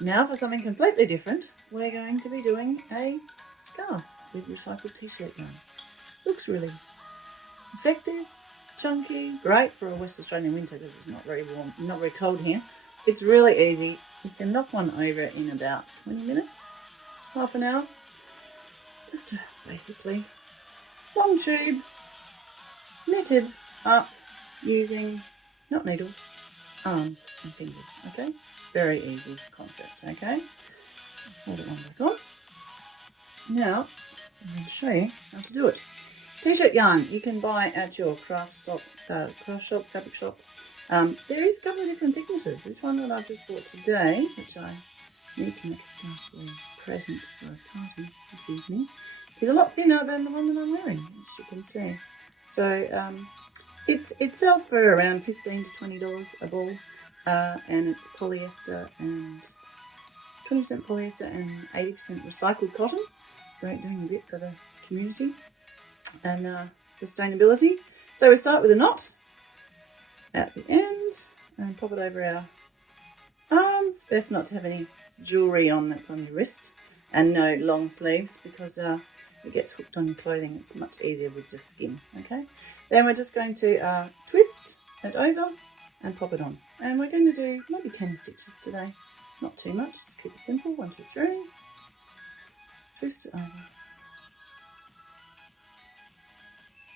Now for something completely different, we're going to be doing a scarf with recycled t-shirt yarn. Looks really effective, chunky, great for a West Australian winter because it's not very warm, not very cold here. It's really easy. You can knock one over in about 20 minutes, half an hour. Just basically long tube, knitted up using, not needles, arms and fingers, okay? Very easy concept, okay? Hold it on back on. Now, I'm going to show you how to do it. T-shirt yarn you can buy at your craft shop, fabric shop. There is a couple of different thicknesses. This one that I've just bought today, which I need to make a scarf for a present for a party this evening, is a lot thinner than the one that I'm wearing, as you can see. So it sells for around $15 to $20 a ball, and it's polyester and 20% polyester and 80% recycled cotton. So doing a bit for the community and sustainability. So we start with a knot at the end and pop it over our arms. Best not to have any jewellery on that's on your wrist, and no long sleeves because it gets hooked on your clothing. It's much easier with just skin, okay? Then we're just going to twist it over and pop it on. And we're going to do maybe 10 stitches today. Not too much, just keep it simple. 1, 2, 3. Twist it over.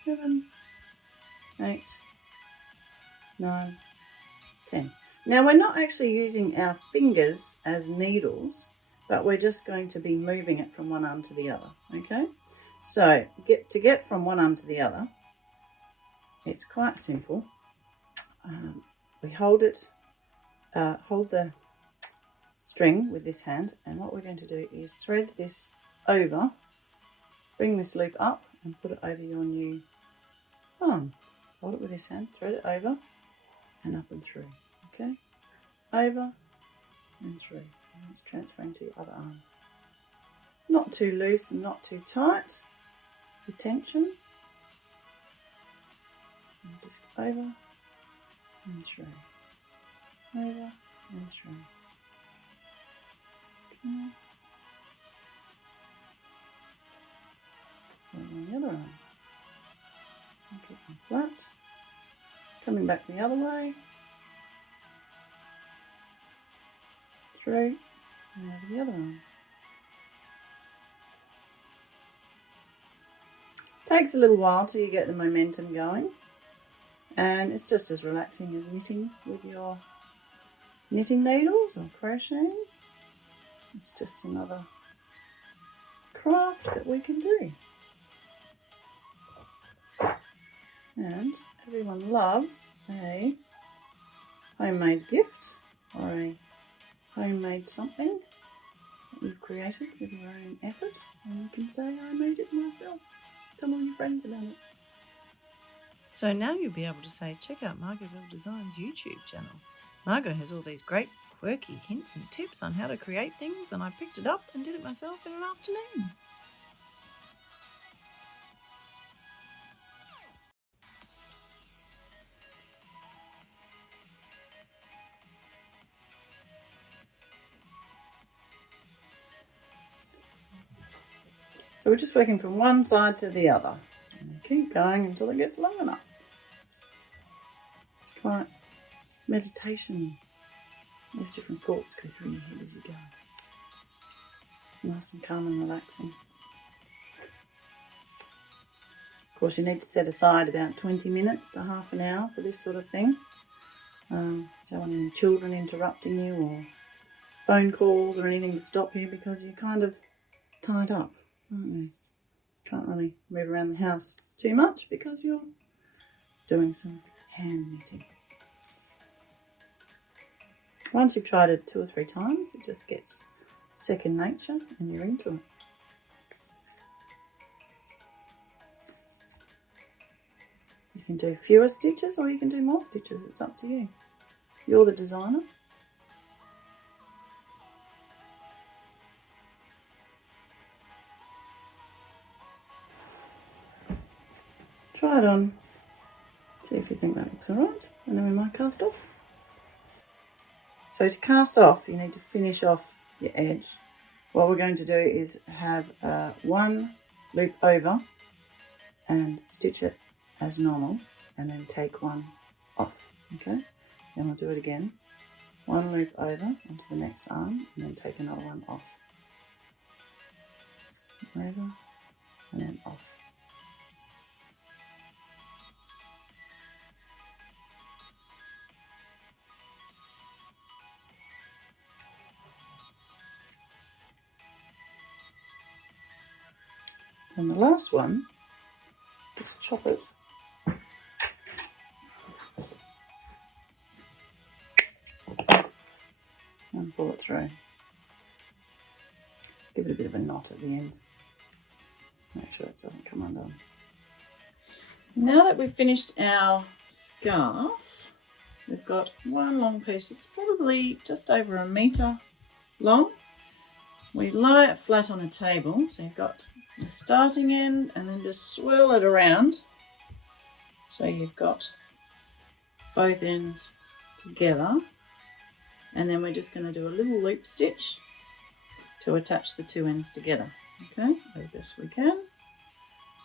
7, 8, 9, 10. Now we're not actually using our fingers as needles, but we're just going to be moving it from one arm to the other, okay? So to get from one arm to the other, it's quite simple. We hold the string with this hand, and what we're going to do is thread this over, bring this loop up and put it over your new arm. Hold it with this hand, thread it over and up and through, okay? Over and through. And it's transferring to your other arm. Not too loose and not too tight. The tension. And just over and through. Over and through. Okay. On the other arm. Keep them flat. Coming back the other way. Through and over the other arm. Takes a little while till you get the momentum going, and it's just as relaxing as knitting with your knitting needles or crocheting. It's just another craft that we can do. And everyone loves a homemade gift or a homemade something that you've created with your own effort, and you can say, I made it myself. Tell all your friends about it. So now you'll be able to say, check out Margaretville Designs YouTube channel. Margot has all these great quirky hints and tips on how to create things, and I picked it up and did it myself in an afternoon. So we're just working from one side to the other. And keep going until it gets long enough. Quite meditation. There's different thoughts go through your head as you go. It's nice and calm and relaxing. Of course, you need to set aside about 20 minutes to half an hour for this sort of thing. Don't want any children interrupting you or phone calls or anything to stop you, because you're kind of tied up, aren't you? Can't really move around the house too much because you're doing some hand knitting. Once you've tried it 2 or 3 times, it just gets second nature and you're into it. You can do fewer stitches or you can do more stitches, it's up to you. You're the designer. Try it on, see if you think that looks alright, and then we might cast off. So to cast off, you need to finish off your edge. What we're going to do is have one loop over and stitch it as normal, and then take one off, okay? Then we'll do it again. One loop over onto the next arm, and then take another one off. Over, and then off. And the last one, just chop it. And pull it through. Give it a bit of a knot at the end. Make sure it doesn't come undone. Now that we've finished our scarf, we've got one long piece. It's probably just over 1 metre long. We lie it flat on a table. So you've got the starting end and then just swirl it around. So you've got both ends together. And then we're just going to do a little loop stitch to attach the two ends together, okay, as best we can.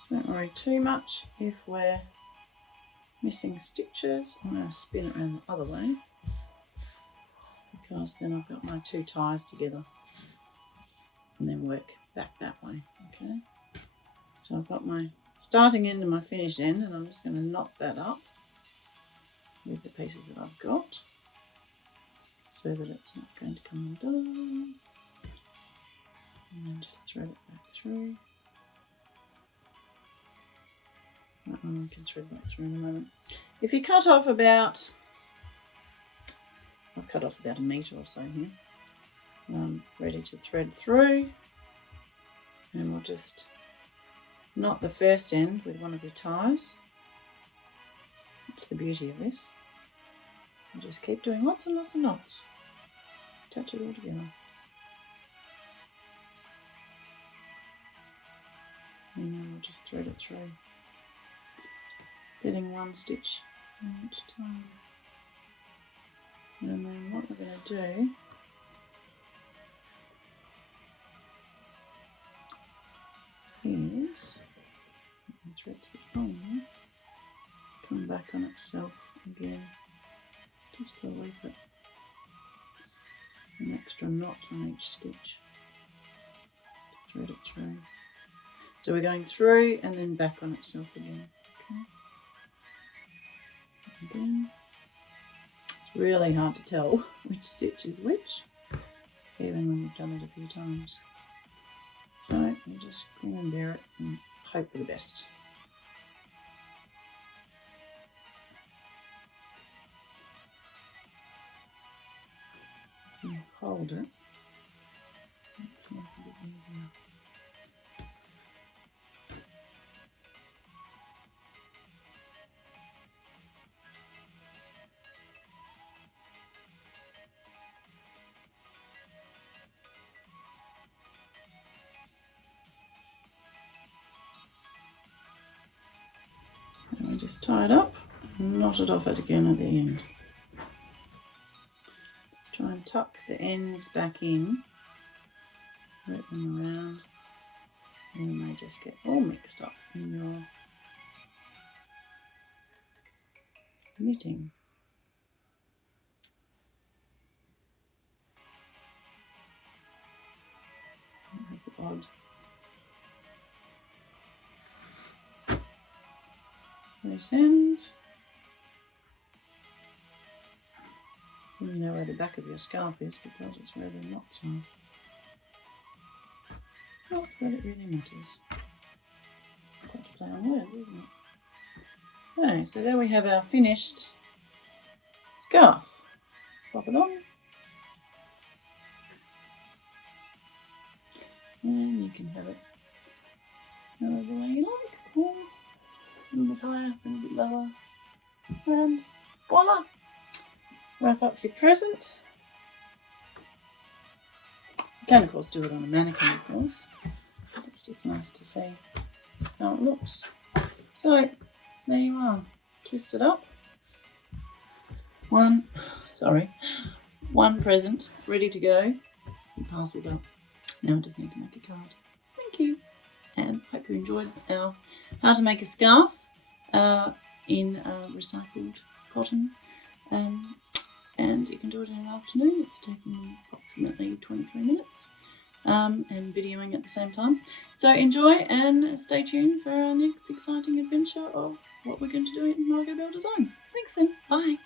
Don't worry too much if we're missing stitches. I'm going to spin it around the other way because then I've got my two ties together and then work back that way, okay. So I've got my starting end and my finished end, and I'm just going to knot that up with the pieces that I've got, so that it's not going to come undone. And then just thread it back through. That one I can thread back through in a moment. If you cut off about, I've cut off about 1 metre or so here. I'm ready to thread through, and we'll just knot the first end with one of your ties. That's the beauty of this. You just keep doing lots and lots of knots. Attach it all together. And then we'll just thread it through, getting one stitch each time. And then what we're going to do is, thread to the bottom, come back on itself again, just to leave it an extra knot on each stitch. Thread it through. So we're going through and then back on itself again. Okay. Again. It's really hard to tell which stitch is which, even when you've done it a few times. So you just grin and bear it and hope for the best. And hold it. Let's make it a bit easier. And we just tie it up and knot it off it again at the end. Let's try and tuck the ends back in, work them around, and they just get all mixed up in your knitting. Odd. Loose end. You know where the back of your scarf is because it's where the knots are. Not that it really matters. Quite a play on words, isn't it? Okay, so there we have our finished scarf. Pop it on. And you can have it however way you like, or a little bit higher, a little bit lower, and voila! Wrap up your present. You can of course do it on a mannequin, of course. It's just nice to see how it looks. So there you are, twist it up. One one present ready to go, parcelled up. Now I just need to make a card. Thank you, and hope you enjoyed our how to make a scarf in recycled cotton. And you can do it in an afternoon. It's taking approximately 23 minutes and videoing at the same time. So enjoy and stay tuned for our next exciting adventure of what we're going to do in Margot Bell Designs. Thanks then. Bye.